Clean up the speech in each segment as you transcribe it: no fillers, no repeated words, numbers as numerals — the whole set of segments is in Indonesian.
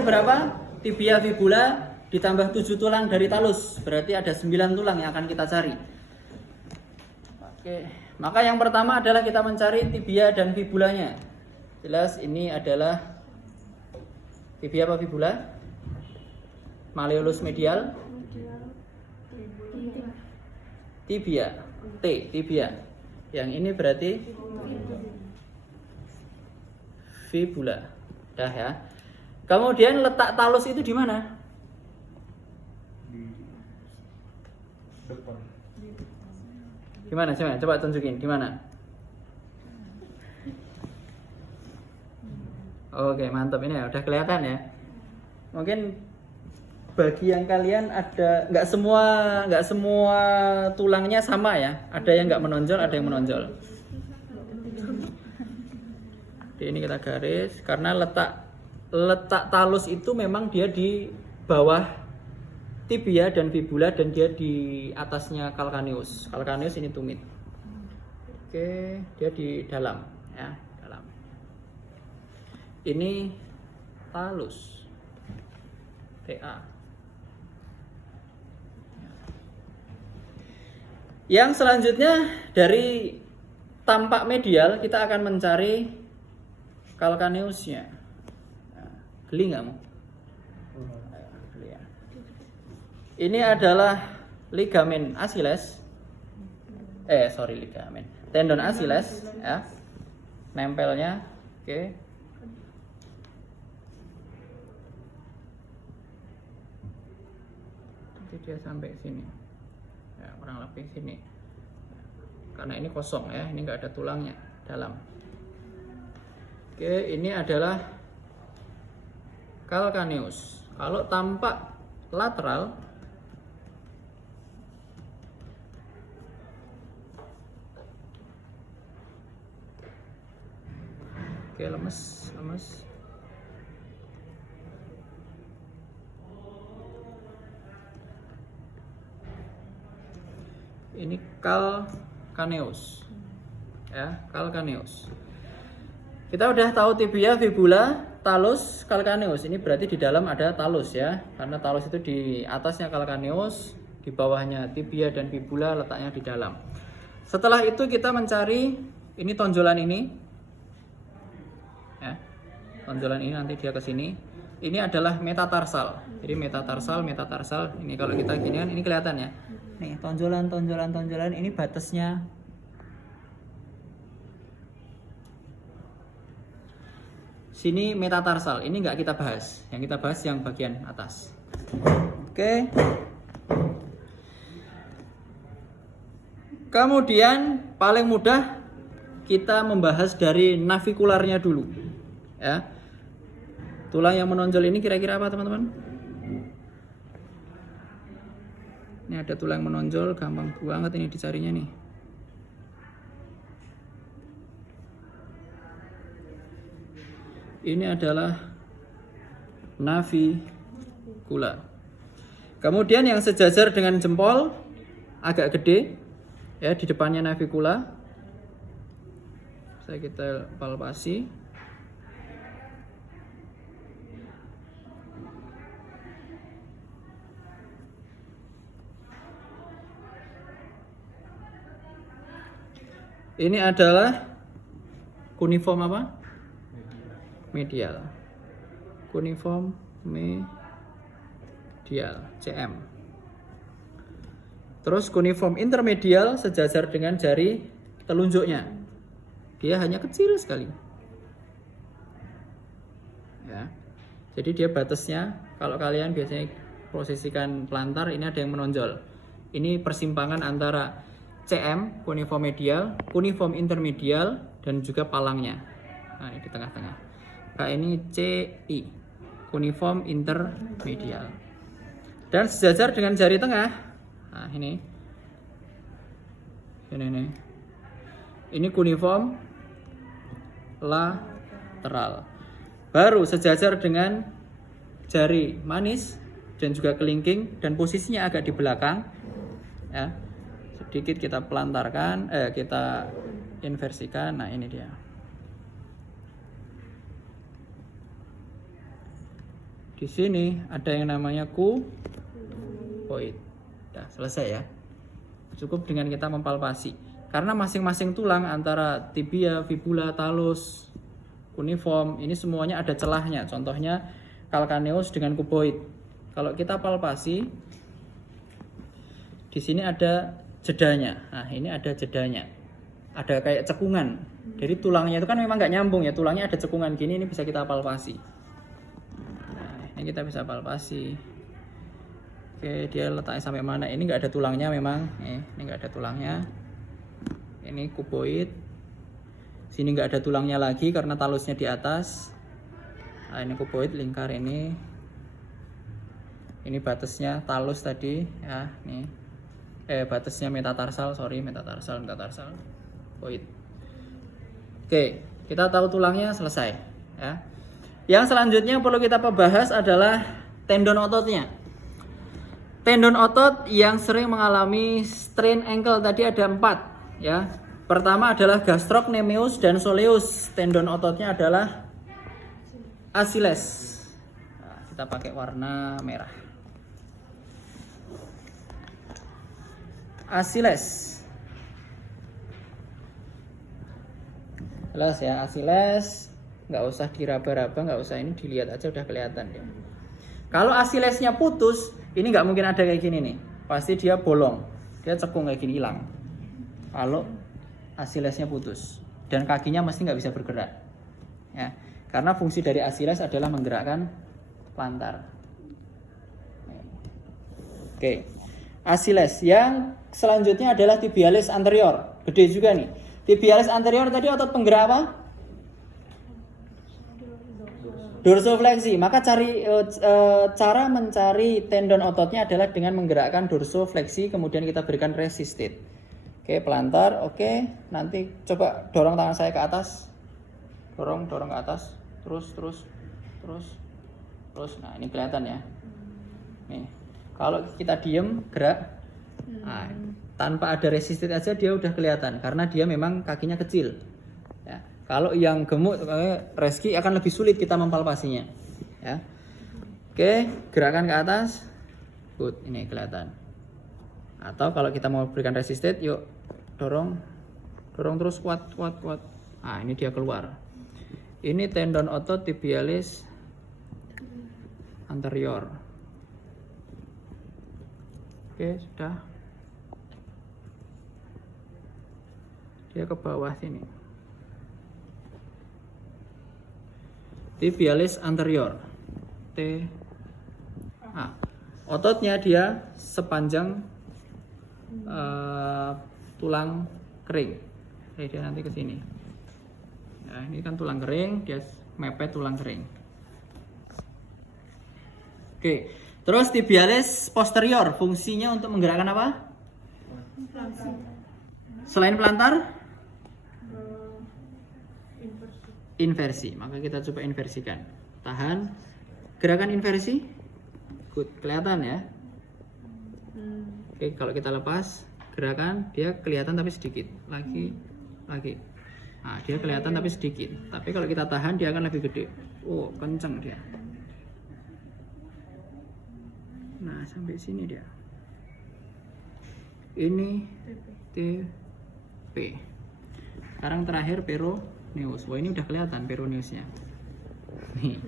ada berapa? Tibia, fibula ditambah 7 tulang dari talus. Berarti ada 9 tulang yang akan kita cari. Oke, maka yang pertama adalah kita mencari tibia dan fibulanya. Jelas ini adalah tibia apa fibula? Malleolus medial. Tibia. T, tibia. Yang ini berarti fibula. Dah ya. Kemudian letak talus itu di mana? Di depan. Gimana? Coba tunjukin di mana? Oke, mantap ini ya, udah kelihatan ya. Mungkin bagi yang kalian ada nggak semua tulangnya sama ya. Ada yang nggak menonjol, ada yang menonjol. Jadi ini kita garis karena letak talus itu memang dia di bawah tibia dan fibula dan dia di atasnya calcaneus. Calcaneus ini tumit. Oke, dia di dalam ya, dalam. Ini talus. TA. Yang selanjutnya dari tampak medial kita akan mencari calcaneusnya. Nah, geli nggak mau? Geli ya. Ini adalah ligamen Achilles. Ligamen. Tendon Achilles ya. Nempelnya. Oke. Nanti dia sampai sini. Ya, kurang lebih sini. Karena ini kosong ya, ini nggak ada tulangnya dalam. Oke, ini adalah calcaneus. Kalau tampak lateral, oke, lemes. Ini calcaneus. Ya, calcaneus. Kita udah tahu tibia, fibula, talus, calcaneus. Ini berarti di dalam ada talus ya. Karena talus itu di atasnya calcaneus, di bawahnya tibia dan fibula, letaknya di dalam. Setelah itu kita mencari ini tonjolan ini. Ya. Tonjolan ini nanti dia ke sini. Ini adalah metatarsal. Jadi metatarsal. Ini kalau kita gini kan ini kelihatan ya. Nih, tonjolan ini batasnya. Sini metatarsal, ini nggak kita bahas. Yang kita bahas yang bagian atas. Oke. Kemudian paling mudah kita membahas dari navikularnya dulu. Ya. Tulang yang menonjol ini kira-kira apa, teman-teman? Ini ada tulang menonjol, gampang banget ini dicarinya nih. Ini adalah navikula. Kemudian yang sejajar dengan jempol agak gede ya di depannya navikula. Bisa kita palpasi. Ini adalah kuniform apa? Medial. Kuniform medial, CM. Terus kuniform intermedial sejajar dengan jari telunjuknya. Dia hanya kecil sekali. Ya. Jadi dia batasnya kalau kalian biasanya posisikan pelantar ini ada yang menonjol. Ini persimpangan antara CM, kuniform medial, kuniform intermedial, dan juga palangnya. Nah, ini di tengah-tengah. Kayak ini CI, kuniform intermedial. Dan sejajar dengan jari tengah. Nah, ini. Ini kuniform lateral. Baru sejajar dengan jari manis dan juga kelingking dan posisinya agak di belakang. Ya. Sedikit kita pelantarkan, kita inversikan. Nah, ini dia. Di sini ada yang namanya kuboid. Nah, selesai ya. Cukup dengan kita mempalpasi. Karena masing-masing tulang antara tibia, fibula, talus, cuneiform ini semuanya ada celahnya. Contohnya calcaneus dengan cuboid. Kalau kita palpasi, di sini ada jedanya. Nah, ini ada jedanya. Ada kayak cekungan. Jadi tulangnya itu kan memang nggak nyambung ya. Tulangnya ada cekungan gini, ini bisa kita palpasi. Nah, ini kita bisa palpasi. Oke, dia letaknya sampai mana? Ini nggak ada tulangnya memang. Ini nggak ada tulangnya. Ini cuboid. Sini nggak ada tulangnya lagi karena talusnya di atas. Nah, ini cuboid lingkar ini. Ini batasnya talus tadi ya. Nih. Batasnya metatarsal, metatarsal. Cuboid. Oke, kita tahu tulangnya selesai. Ya. Yang selanjutnya yang perlu kita bahas adalah tendon ototnya. Tendon otot yang sering mengalami strain ankle tadi ada 4 ya. Pertama adalah gastrocnemius dan soleus. Tendon ototnya adalah Achilles. Nah, kita pakai warna merah. Achilles. Jelas ya, Achilles. Nggak usah diraba-raba, nggak usah, ini dilihat aja udah kelihatan ya. Kalau Achillesnya putus, ini nggak mungkin ada kayak gini nih. Pasti dia bolong, dia cekung kayak gini, hilang. Kalau Achillesnya putus dan kakinya mesti nggak bisa bergerak, ya. Karena fungsi dari Achilles adalah menggerakkan plantar. Oke, Achilles. Yang selanjutnya adalah tibialis anterior, gede juga nih. Tibialis anterior tadi otot penggerak apa? Dorsofleksi. Maka cara mencari tendon ototnya adalah dengan menggerakkan dorsofleksi, kemudian kita berikan resisted. Oke, plantar. Oke, nanti coba dorong tangan saya ke atas. Dorong ke atas. Terus. Nah, ini kelihatan ya. Nih. Kalau kita diem, gerak. Nah, tanpa ada resisted aja dia udah kelihatan karena dia memang kakinya kecil. Ya. Kalau yang gemuk Reski akan lebih sulit kita mempalpasinya. Ya. Oke, gerakan ke atas. Good, ini kelihatan. Atau kalau kita mau berikan resisted, yuk dorong terus kuat. Nah, ini dia keluar. Ini tendon otot tibialis anterior. Oke, sudah. Dia ke bawah sini. Tibialis anterior. Ototnya dia sepanjang tulang kering. Jadi dia nanti ke sini. Nah, ini kan tulang kering, dia mepet tulang kering. Oke, terus tibialis posterior fungsinya untuk menggerakkan apa? Selain plantar? Inversi. Maka kita coba inversikan. Tahan. Gerakan inversi. Good. Kelihatan ya. Oke, kalau kita lepas gerakan, dia kelihatan tapi sedikit. Lagi. Nah, dia kelihatan tapi sedikit. Tapi kalau kita tahan, dia akan lebih gede. Oh, kenceng dia. Nah, sampai sini dia. Ini TP. Sekarang terakhir peroneus. Wah, ini udah kelihatan peroneusnya. Nih.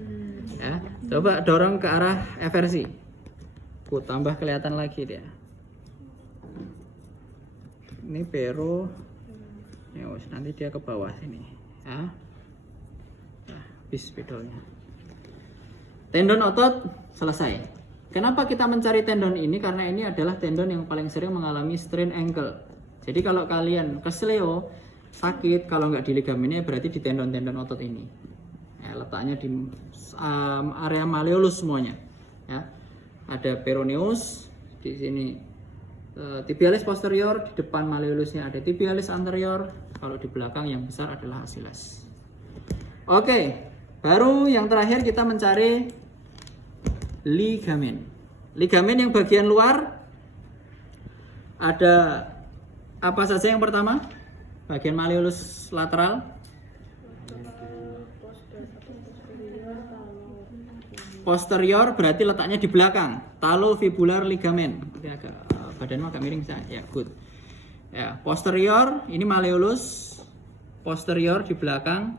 Ya, coba dorong ke arah eversi. Tambah kelihatan lagi dia. Ini peroneus. Nanti dia ke bawah sini. Ya. Nah, habis spidolnya. Tendon otot selesai. Kenapa kita mencari tendon ini? Karena ini adalah tendon yang paling sering mengalami strain ankle. Jadi kalau kalian kesleo sakit, kalau nggak di ligamennya berarti di tendon-tendon otot ini. Ya, letaknya di area malleolus semuanya. Ya. Ada peroneus di sini, tibialis posterior, di depan malleolusnya ada tibialis anterior. Kalau di belakang yang besar adalah Achilles. Oke, baru yang terakhir kita mencari ligamen. Ligamen yang bagian luar ada apa saja yang pertama? Bagian malleolus lateral. Posterior berarti letaknya di belakang. Talofibular ligamen. Ini agak badannya agak miring saya. Ya, good. Ya, posterior ini malleolus. Posterior di belakang.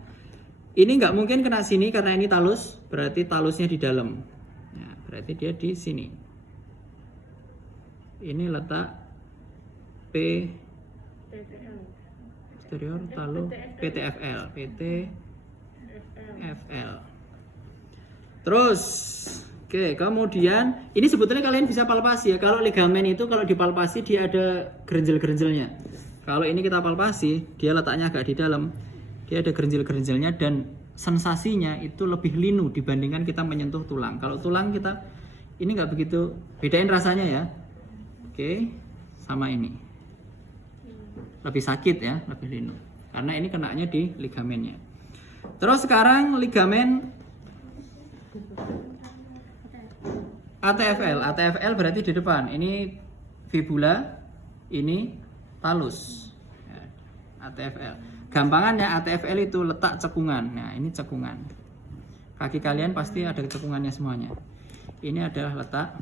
Ini nggak mungkin kena sini karena ini talus. Berarti talusnya di dalam. Ya, berarti dia di sini. Ini letak posterior talo PTFL. Terus, oke, kemudian ini sebetulnya kalian bisa palpasi ya. Kalau ligamen itu kalau dipalpasi dia ada gerenjel-gerenjelnya. Kalau ini kita palpasi, dia letaknya agak di dalam. Dia ada gerenjel-gerenjelnya dan sensasinya itu lebih linu dibandingkan kita menyentuh tulang. Kalau tulang kita ini nggak begitu, bedain rasanya ya. Oke, sama ini. Lebih sakit ya, lebih linu. Karena ini kenanya di ligamennya. Terus sekarang ligamen ATFL. ATFL berarti di depan. Ini fibula, ini talus. Ya, ATFL. Gampangannya ATFL itu letak cekungan. Nah, ini cekungan. Kaki kalian pasti ada cekungannya semuanya. Ini adalah letak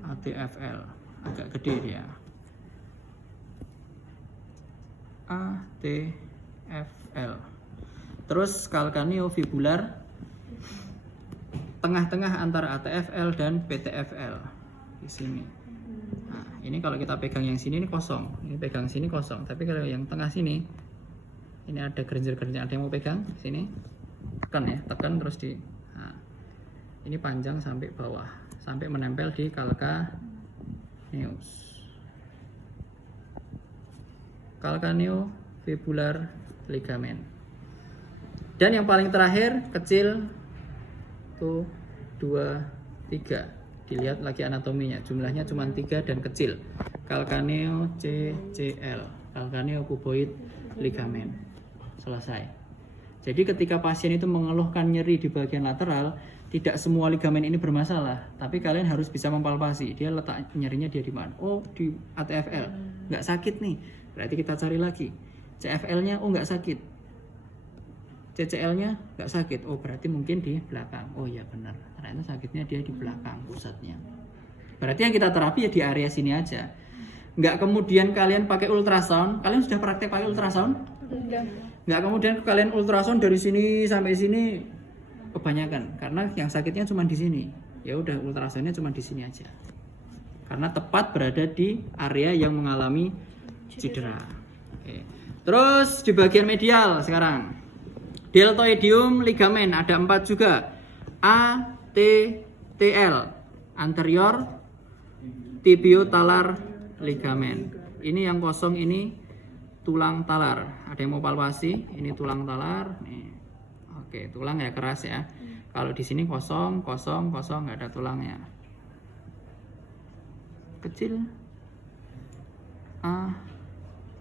ATFL. Agak gede dia. ATFL. Terus calcaneofibular tengah-tengah antara ATFL dan PTFL di sini. Nah, ini kalau kita pegang yang sini ini kosong, ini pegang sini kosong. Tapi kalau yang tengah sini, ini ada gerenjel-gerenjel. Ada yang mau pegang sini, tekan ya, tekan terus di. Nah, ini panjang sampai bawah, sampai menempel di calcaneus. Calcaneofibular ligament. Dan yang paling terakhir kecil. 1, 2, 3. Dilihat lagi anatominya. Jumlahnya cuma 3 dan kecil. Calcaneo CCL. Calcaneo cuboid ligament. Selesai. Jadi ketika pasien itu mengeluhkan nyeri di bagian lateral, tidak semua ligamen ini bermasalah. Tapi kalian harus bisa mempalpasi. Dia letak nyerinya dia di mana? Oh, di ATFL. Nggak sakit nih. Berarti kita cari lagi. CFL-nya, oh nggak sakit. CCL-nya nggak sakit, oh berarti mungkin di belakang. Oh iya benar, ternyata sakitnya dia di belakang pusatnya. Berarti yang kita terapi ya di area sini aja. Nggak kemudian kalian pakai ultrasound. Kalian sudah praktek pakai ultrasound? Nggak kemudian kalian ultrasound dari sini sampai sini kebanyakan, karena yang sakitnya cuma di sini. Ya udah ultrasoundnya cuma di sini aja. Karena tepat berada di area yang mengalami cedera. Oke. Terus di bagian medial sekarang. Deltoidium ligamen ada 4 juga. ATTL anterior tibiotalar ligamen. Ini yang kosong ini tulang talar. Ada yang mau palpasi? Ini tulang talar. Nih. Oke, tulang ya keras ya. Kalau di sini kosong, nggak ada tulangnya. Kecil.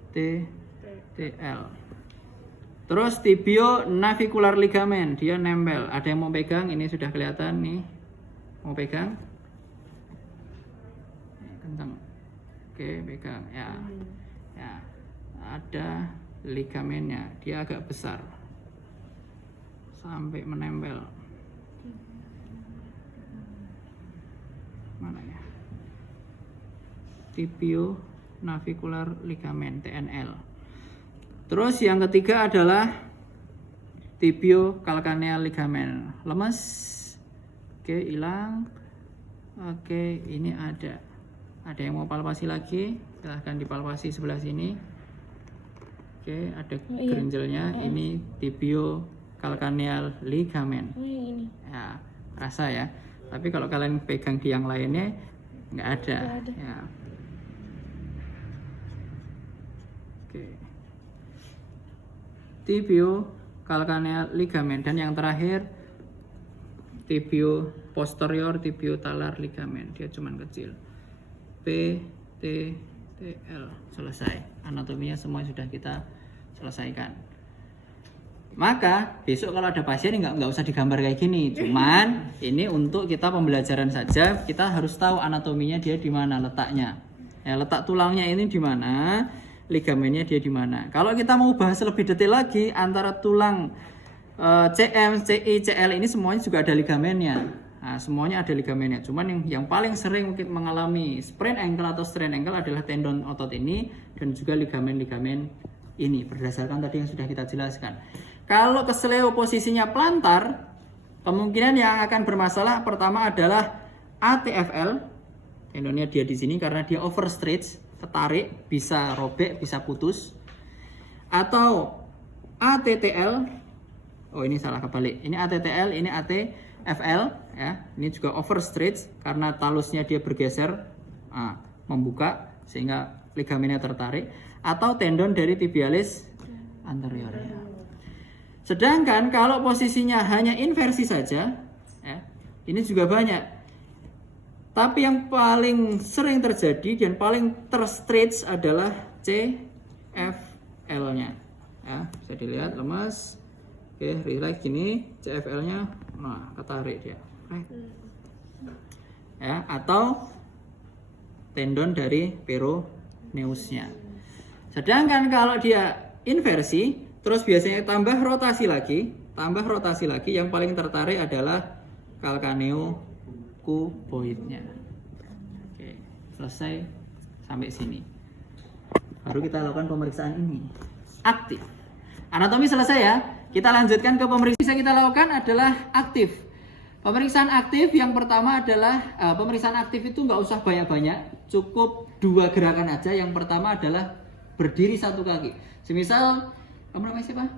ATTL. Terus tibio navicular ligamen, dia nempel. Ada yang mau pegang? Ini sudah kelihatan nih. Mau pegang? Kencang. Oke, pegang. Ya. Ya. Ada ligamennya. Dia agak besar. Sampai menempel. Mana ya? Tibio navicular ligamen, TNL. Terus yang ketiga adalah tibio calcaneal ligamen. Lemes. Oke, hilang. Oke, ini ada. Ada yang mau palpasi lagi? Silahkan dipalpasi sebelah sini. Oke, ada gerenjelnya. Ini tibio calcaneal ligamen. Ya, rasa ya. Tapi kalau kalian pegang di yang lainnya nggak ada. Ya. Oke. Tibio calcaneal ligamen. Dan yang terakhir tibio posterior tibiotalar ligamen. Dia cuman kecil. PTTL. Selesai. Anatominya semua sudah kita selesaikan. Maka besok kalau ada pasien nggak usah digambar kayak gini. Cuman ini untuk kita pembelajaran saja. Kita harus tahu anatominya dia di mana letaknya. Ya, letak tulangnya ini di mana, ligamennya dia di mana. Kalau kita mau bahas lebih detail lagi antara tulang CM, CI, CL ini semuanya juga ada ligamennya. Nah, semuanya ada ligamennya. Cuman yang paling sering mungkin mengalami sprain ankle atau strain ankle adalah tendon otot ini dan juga ligamen-ligamen ini berdasarkan tadi yang sudah kita jelaskan. Kalau kesleo posisinya plantar, kemungkinan yang akan bermasalah pertama adalah ATFL. Tendonnya dia di sini karena dia overstretch, ketarik, bisa robek, bisa putus. Atau ATTL. Oh, ini salah kebalik. Ini ATTL, ini ATFL ya. Ini juga overstretch karena talusnya dia bergeser, membuka sehingga ligamennya tertarik, atau tendon dari tibialis anterior ya. Sedangkan kalau posisinya hanya inversi saja ya, ini juga banyak. Tapi yang paling sering terjadi dan paling terstretch adalah CFL-nya. Ya, bisa dilihat lemas. Oke, relax gini, CFL-nya nah ketarik dia. Ya, atau tendon dari peroneusnya. Sedangkan kalau dia inversi, terus biasanya tambah rotasi lagi, yang paling tertarik adalah calcaneocuboidnya. Oke, selesai sampai sini. Baru kita lakukan pemeriksaan ini. Aktif. Anatomi selesai ya. Kita lanjutkan ke pemeriksaan yang kita lakukan adalah aktif. Pemeriksaan aktif yang pertama adalah pemeriksaan aktif itu nggak usah banyak-banyak, cukup 2 gerakan aja. Yang pertama adalah berdiri satu kaki. Semisal kamu namanya siapa?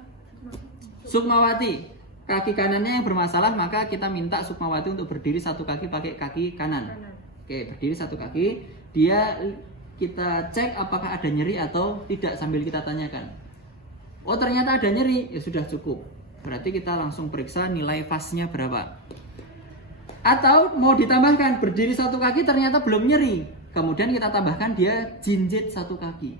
Sukmawati. Kaki kanannya yang bermasalah, maka kita minta Sukmawati untuk berdiri satu kaki pakai kaki kanan. Oke, berdiri satu kaki. Kita cek apakah ada nyeri atau tidak sambil kita tanyakan. Oh, ternyata ada nyeri, ya sudah cukup. Berarti kita langsung periksa nilai fasnya berapa. Atau mau ditambahkan berdiri satu kaki ternyata belum nyeri. Kemudian kita tambahkan dia jinjit satu kaki.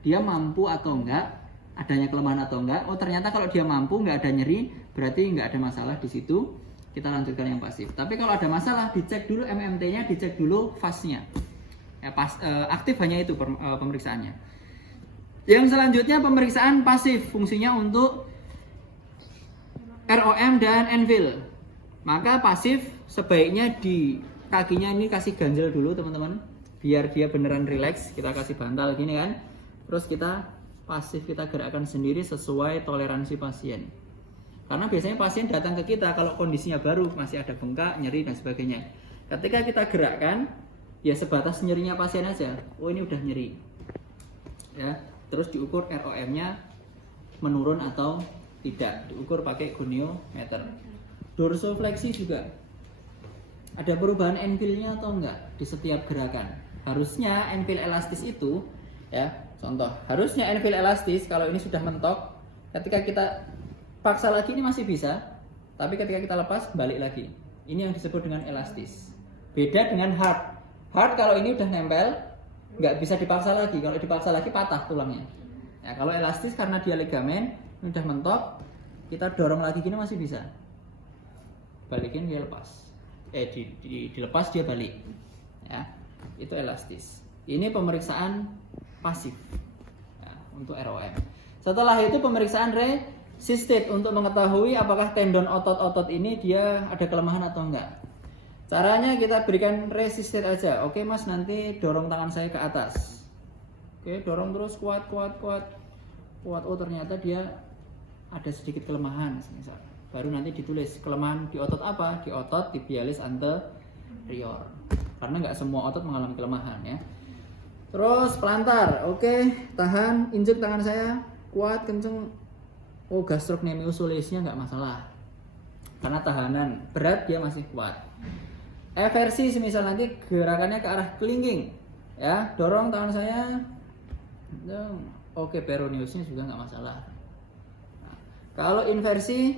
Dia mampu atau enggak, adanya kelemahan atau enggak. Oh, ternyata kalau dia mampu, enggak ada nyeri, berarti enggak ada masalah di situ. Kita lanjutkan yang pasif. Tapi kalau ada masalah, dicek dulu MMT-nya, dicek dulu fasnya. Ya, aktif hanya itu pemeriksaannya. Yang selanjutnya pemeriksaan pasif, fungsinya untuk ROM dan Enfield. Maka pasif sebaiknya di kakinya ini kasih ganjel dulu teman-teman, biar dia beneran rileks. Kita kasih bantal gini kan. Terus kita pasif, kita gerakkan sendiri sesuai toleransi pasien. Karena biasanya pasien datang ke kita kalau kondisinya baru, masih ada bengkak, nyeri dan sebagainya. Ketika kita gerakkan, ya sebatas nyerinya pasien aja. Oh, ini udah nyeri. Ya, terus diukur ROM-nya menurun atau tidak. Diukur pakai goniometer. Dorsofleksi juga. Ada perubahan Enfield-nya atau enggak di setiap gerakan. Harusnya Enfield elastis itu ya, contoh, harusnya Enfield elastis kalau ini sudah mentok, ketika kita paksa lagi ini masih bisa, tapi ketika kita lepas balik lagi. Ini yang disebut dengan elastis. Beda dengan hard. Hard kalau ini udah nempel, nggak bisa dipaksa lagi. Kalau dipaksa lagi patah tulangnya. Ya, kalau elastis karena dia ligamen, ini udah mentok, kita dorong lagi gini masih bisa. Balikin dia lepas. Dilepas dia balik. Ya, itu elastis. Ini pemeriksaan pasif ya, untuk ROM. Setelah itu pemeriksaan resisted untuk mengetahui apakah tendon otot-otot ini dia ada kelemahan atau enggak. Caranya kita berikan resisted aja. Oke mas, nanti dorong tangan saya ke atas. Oke, dorong terus kuat. Oh, ternyata dia ada sedikit kelemahan misal. Baru nanti ditulis kelemahan di otot apa? Di otot tibialis anterior. Karena nggak semua otot mengalami kelemahan ya. Terus plantar. Oke, tahan, injek tangan saya, kuat, kenceng. Oh, gastrocnemius soleusnya nggak masalah. Karena tahanan berat dia masih kuat. Eversi semisal nanti gerakannya ke arah kelingking ya, dorong tangan saya. Oke, peroneusnya juga nggak masalah. Nah, kalau inversi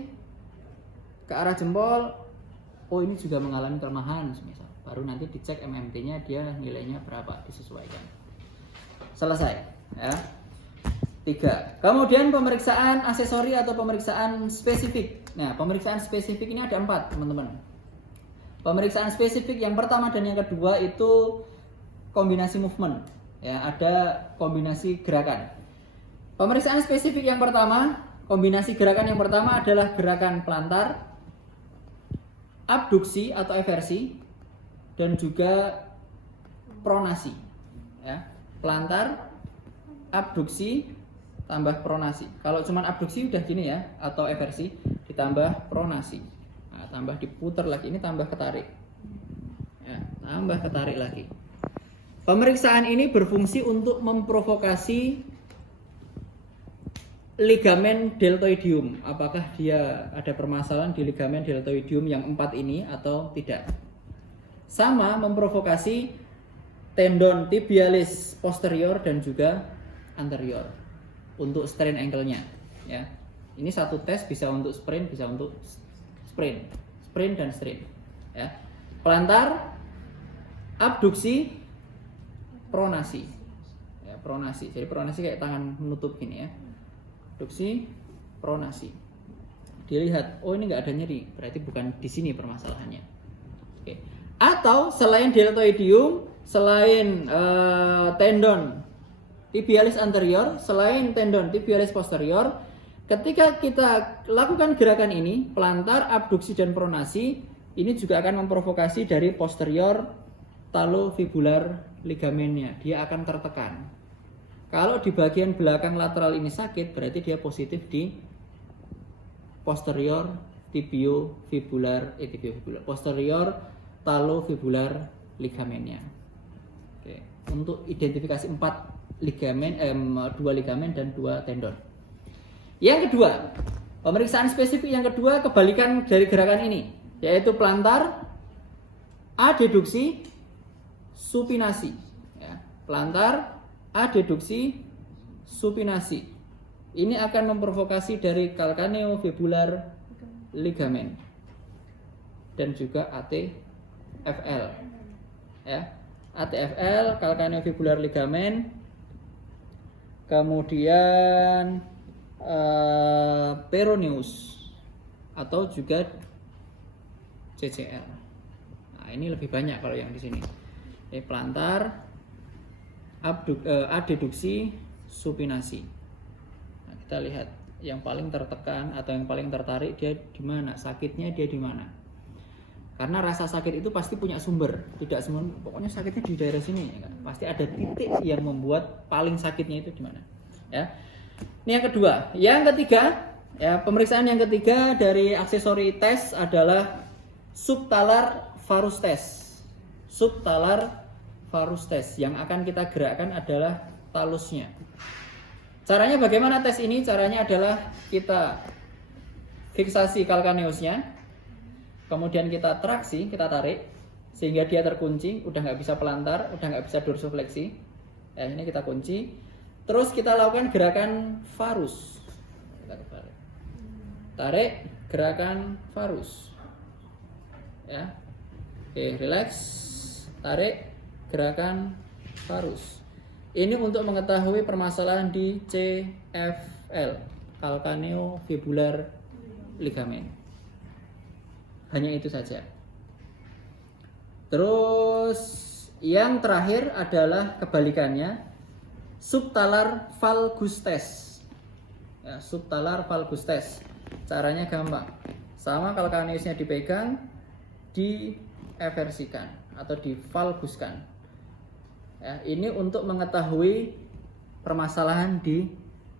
ke arah jempol, oh ini juga mengalami kelemahan semisal. Baru nanti dicek MMT-nya dia nilainya berapa, disesuaikan. Selesai ya. 3. Kemudian pemeriksaan aksesori atau pemeriksaan spesifik. Nah, pemeriksaan spesifik ini ada 4 teman-teman. Pemeriksaan spesifik yang pertama dan yang kedua itu kombinasi movement ya, ada kombinasi gerakan. Pemeriksaan spesifik yang pertama Kombinasi gerakan yang pertama adalah gerakan plantar, abduksi atau eversi, dan juga pronasi. Ya, plantar, abduksi, tambah pronasi. Kalau cuman abduksi udah gini ya, atau eversi, ditambah pronasi. Nah, tambah diputar lagi, ini tambah ketarik. Ya, tambah ketarik lagi. Pemeriksaan ini berfungsi untuk memprovokasi ligamen deltoidium, apakah dia ada permasalahan di ligamen deltoidium yang 4 ini atau tidak. Sama memprovokasi tendon tibialis posterior dan juga anterior untuk strain ankle-nya, ya. Ini satu tes bisa untuk sprain, bisa untuk sprain dan strain, ya. Plantar, abduksi, pronasi. Ya, pronasi. Jadi pronasi kayak tangan menutup gini ya. Abduksi, pronasi. Dilihat, oh ini nggak ada nyeri, berarti bukan di sini permasalahannya. Oke. Atau selain deltoidium, selain tendon tibialis anterior, selain tendon tibialis posterior, ketika kita lakukan gerakan ini, plantar, abduksi dan pronasi, ini juga akan memprovokasi dari posterior talofibular ligamennya, dia akan tertekan. Kalau di bagian belakang lateral ini sakit, berarti dia positif di posterior posterior talofibular ligamennya. Oke, untuk identifikasi 4 ligamen, 2 ligamen dan 2 tendon. Yang kedua, pemeriksaan spesifik yang kedua kebalikan dari gerakan ini, yaitu plantar, adeduksi, supinasi. Ya, plantar, adeduksi, supinasi. Ini akan memprovokasi dari calcaneofibular ligamen dan juga ATFL. Ya, ATFL, calcaneofibular ligamen. Kemudian peroneus atau juga CCL. Nah, ini lebih banyak kalau yang di sini. Plantar, adeduksi, supinasi. Nah, kita lihat yang paling tertekan atau yang paling tertarik dia di mana, sakitnya dia di mana. Karena rasa sakit itu pasti punya sumber, tidak semua pokoknya sakitnya di daerah sini, ya kan? Pasti ada titik yang membuat paling sakitnya itu di mana. Ya. Ini yang kedua. Yang ketiga, ya, pemeriksaan yang ketiga dari aksesori tes adalah subtalar varus test. Subtalar varus test. Yang akan kita gerakkan adalah talusnya. Caranya bagaimana tes ini? Caranya adalah kita fiksasi calcaneusnya, kemudian kita traksi, kita tarik sehingga dia terkunci, udah nggak bisa pelantar, udah nggak bisa dorsofleksi. Ya, ini kita kunci. Terus kita lakukan gerakan varus. Kita tarik, gerakan varus. Ya. Oke, relax. Tarik, gerakan varus. Ini untuk mengetahui permasalahan di CFL, calcaneofibular ligamen. Hanya itu saja. Terus yang terakhir adalah kebalikannya, subtalar valgus test. Ya, subtalar valgus test. Caranya gampang. Sama calcaneusnya dipegang, dieversikan atau divalguskan. Ya, ini untuk mengetahui permasalahan di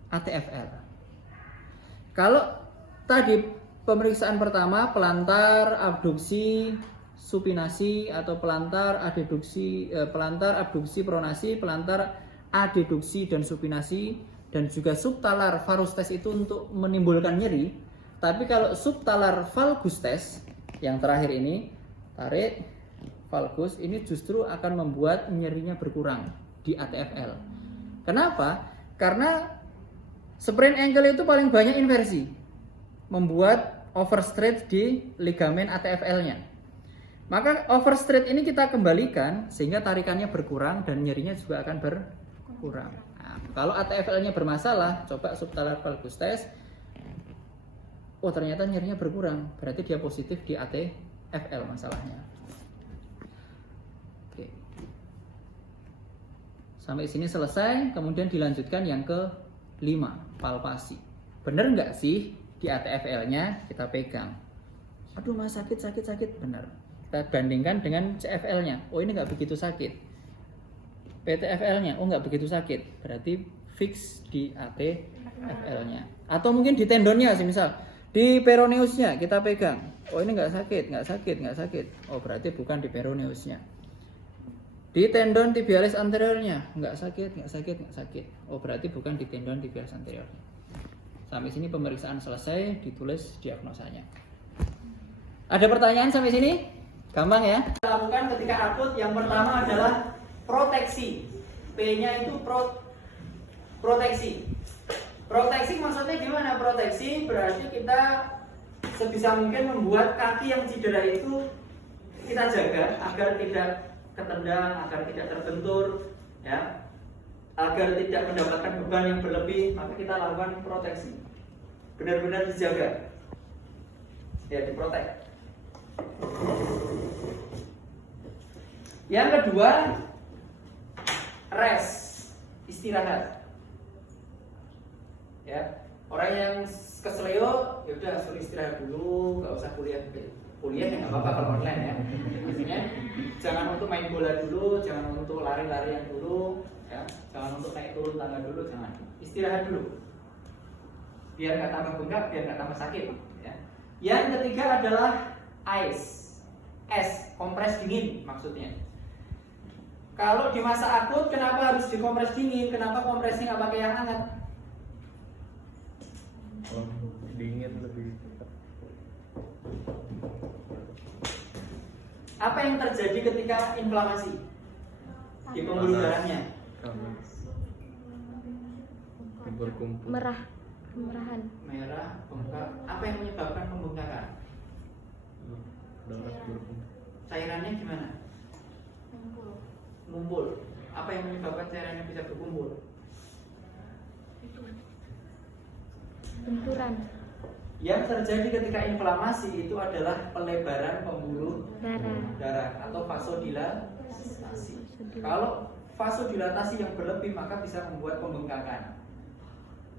ATFL. Kalau tadi pemeriksaan pertama pelantar, abduksi, supinasi atau pelantar, adeduksi, pelantar, abduksi, pronasi, pelantar, adeduksi dan supinasi, dan juga subtalar varus test itu untuk menimbulkan nyeri. Tapi kalau subtalar valgus test yang terakhir ini, tarik, valgus, ini justru akan membuat nyerinya berkurang di ATFL. Kenapa? Karena sprain ankle itu paling banyak inversi, membuat overstretch di ligamen ATFL-nya. Maka overstretch ini kita kembalikan sehingga tarikannya berkurang dan nyerinya juga akan berkurang. Nah, kalau ATFL-nya bermasalah, coba subtalar valgus test. Oh, ternyata nyerinya berkurang, berarti dia positif di ATFL masalahnya. Sampai sini selesai, kemudian dilanjutkan yang ke-5, palpasi. bener nggak sih di ATFL-nya kita pegang? Aduh mas sakit, bener. Kita bandingkan dengan CFL-nya, oh ini nggak begitu sakit. PTFL-nya, oh nggak begitu sakit, berarti fix di ATFL-nya. Atau mungkin di tendonnya sih, misal di peroneusnya kita pegang, oh ini nggak sakit, oh berarti bukan di peroneusnya. Di tendon tibialis anteriornya nggak sakit, oh berarti bukan di tendon tibialis anteriornya. Sampai sini pemeriksaan selesai, ditulis diagnosanya. Ada pertanyaan sampai sini? Gampang ya? Kita lakukan ketika akut, yang pertama adalah proteksi. P-nya itu proteksi. Proteksi maksudnya gimana? Proteksi berarti kita sebisa mungkin membuat kaki yang cedera itu kita jaga agar tidak ketendang, agar tidak terbentur, ya, agar tidak mendapatkan beban yang berlebih, maka kita lakukan proteksi. Benar-benar dijaga, ya, diprotek. Yang kedua, rest, istirahat. Ya, orang yang keseleo, ya udah suruh istirahat dulu, nggak usah kuliah ya nggak apa-apa kalau online ya. Maksudnya jangan untuk main bola dulu, jangan untuk lari-larian dulu, ya, jangan untuk naik turun tangga dulu, jangan. Istirahat dulu, biar nggak tambah bengkak, biar nggak tambah sakit. Ya. Yang ketiga adalah ice, es, kompres dingin maksudnya. Kalau di masa akut, kenapa harus dikompres dingin? Kenapa kompresnya nggak pakai yang hangat? Kalau dingin lebih cepat. Apa yang terjadi ketika inflamasi di pembuluh darahnya? Berkumpul. Kemerahan. Merah, bengkak. Apa yang menyebabkan pembengkakan? Darah berkumpul. Cairannya gimana? Ngumpul. Apa yang menyebabkan cairannya bisa berkumpul? Benturan. Yang terjadi ketika inflamasi itu adalah pelebaran pembuluh darah atau vasodilatasi. Kalau vasodilatasi yang berlebih maka bisa membuat pembengkakan.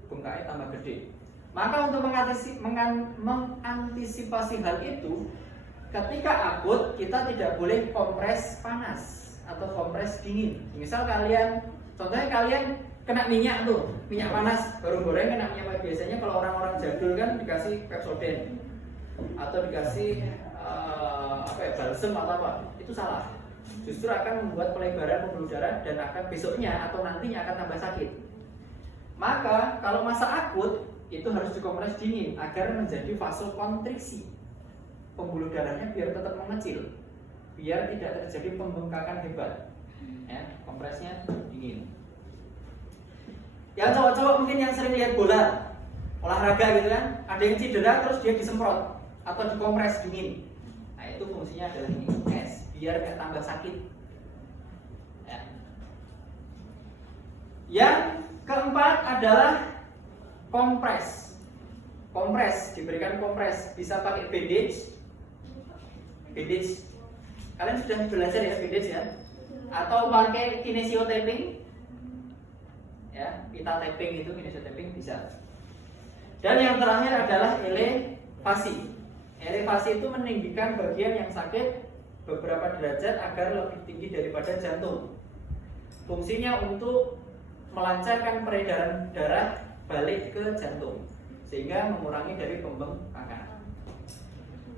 Bengkaknya tambah gede. Maka untuk mengantisipasi hal itu, ketika akut kita tidak boleh kompres panas atau kompres dingin. Misal contohnya kalian kena minyak tuh, minyak panas baru goreng kena minyak. Biasanya kalau orang-orang jadul kan dikasih Pepsodent atau dikasih balsem atau apa, itu salah. Justru akan membuat pelebaran pembuluh darah dan akan besoknya atau nantinya akan tambah sakit. Maka kalau masa akut itu harus dikompres dingin agar menjadi vasokonstriksi. Pembuluh darahnya biar tetap mengecil, biar tidak terjadi pembengkakan hebat. Ya, kompresnya dingin. Yang cowok-cowok mungkin yang sering lihat bola, olahraga gitu kan, ada yang cedera terus dia disemprot atau dikompres dingin. Nah itu fungsinya adalah ini, es, biar nggak tambah sakit. Ya. Yang keempat adalah kompres. Kompres, diberikan kompres, bisa pakai bandage. Bandage, kalian sudah belajar ya bandage ya? Atau pakai kinesio taping, ya, pita taping itu kinesio taping bisa. Dan yang terakhir adalah elevasi. Elevasi itu meninggikan bagian yang sakit beberapa derajat agar lebih tinggi daripada jantung. Fungsinya untuk melancarkan peredaran darah balik ke jantung sehingga mengurangi dari pembengkakan.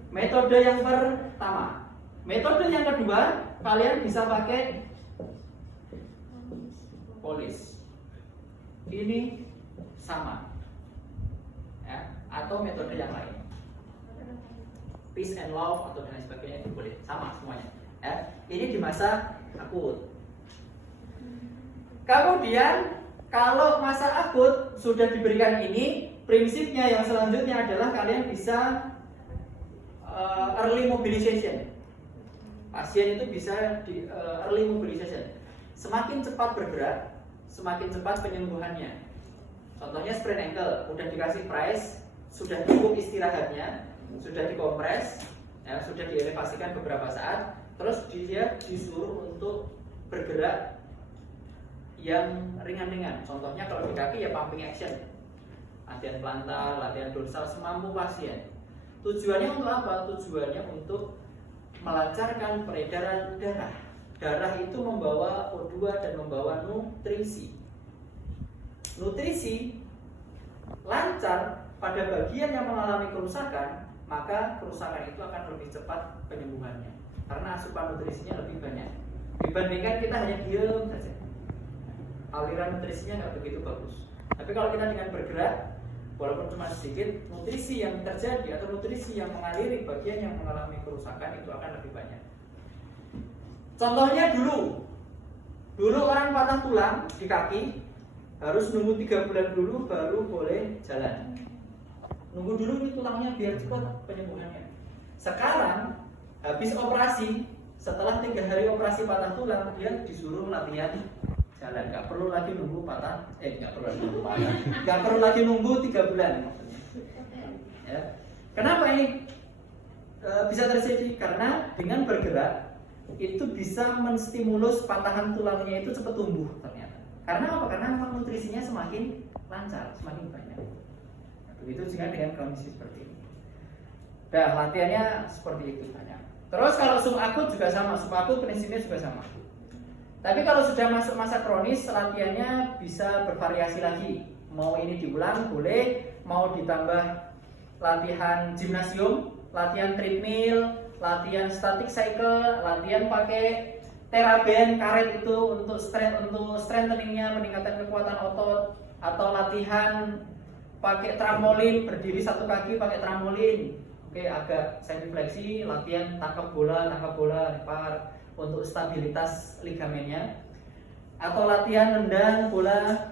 Metode yang pertama. Metode yang kedua, kalian bisa pakai polis. Ini sama, ya, atau metode yang lain. Peace and love atau dan sebagainya itu boleh, sama semuanya. Ya. Ini di masa akut. Kemudian kalau masa akut sudah diberikan ini, prinsipnya yang selanjutnya adalah kalian bisa early mobilization. Pasien itu bisa di early mobilization. Semakin cepat bergerak, semakin cepat penyembuhannya. Contohnya sprain ankle, udah dikasih price, sudah cukup istirahatnya, sudah dikompres, ya, sudah dielevasikan beberapa saat, terus dia disuruh untuk bergerak yang ringan-ringan. Contohnya kalau di kaki ya pumping action, latihan plantar, latihan dorsal semampu pasien. Tujuannya untuk apa? Tujuannya untuk melancarkan peredaran darah. Darah itu membawa O2 dan membawa nutrisi. Nutrisi lancar pada bagian yang mengalami kerusakan, maka kerusakan itu akan lebih cepat penyembuhannya karena asupan nutrisinya lebih banyak dibandingkan kita hanya diam saja. Aliran nutrisinya nggak begitu bagus. Tapi kalau kita dengan bergerak, walaupun cuma sedikit, nutrisi yang terjadi atau nutrisi yang mengaliri bagian yang mengalami kerusakan itu akan lebih banyak. Contohnya dulu orang patah tulang di kaki harus nunggu 3 bulan dulu baru boleh jalan. Nunggu dulu nih tulangnya biar cepat penyembuhannya. Sekarang habis operasi, setelah 3 hari operasi patah tulang, dia disuruh latihan jalan. Nggak perlu lagi nunggu nggak perlu lagi nunggu 3 bulan. Ya. Kenapa ini bisa terjadi? Karena dengan bergerak itu bisa menstimulus patahan tulangnya itu cepat tumbuh ternyata. Karena apa? Karena memang nutrisinya semakin lancar, semakin banyak. Begitu juga dengan kondisi seperti ini. Nah, latihannya seperti itu banyak. Terus kalau sum akut juga sama, sum akut prinsipnya juga sama. Tapi kalau sudah masuk masa kronis, latihannya bisa bervariasi lagi. Mau ini diulang boleh, mau ditambah latihan gimnasium, latihan treadmill, latihan static cycle, latihan pakai teraben karet itu untuk strengtheningnya, meningkatkan kekuatan otot, atau latihan pakai trampolin, berdiri 1 kaki pakai trampolin. Oke, agak semi fleksi, latihan tangkap bola, lempar untuk stabilitas ligamennya. Atau latihan nendang bola,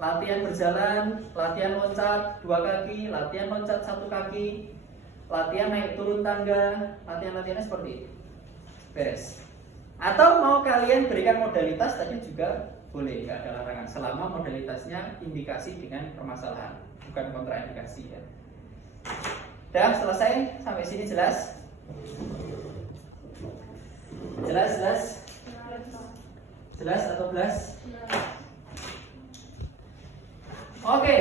latihan berjalan, latihan loncat 2 kaki, latihan loncat 1 kaki, latihan naik turun tangga, latihannya seperti itu. Beres. Atau mau kalian berikan modalitas tadi juga boleh, nggak ada larangan selama modalitasnya indikasi dengan permasalahan, bukan kontraindikasi ya. Udah selesai sampai sini jelas? Jelas atau belas? Oke.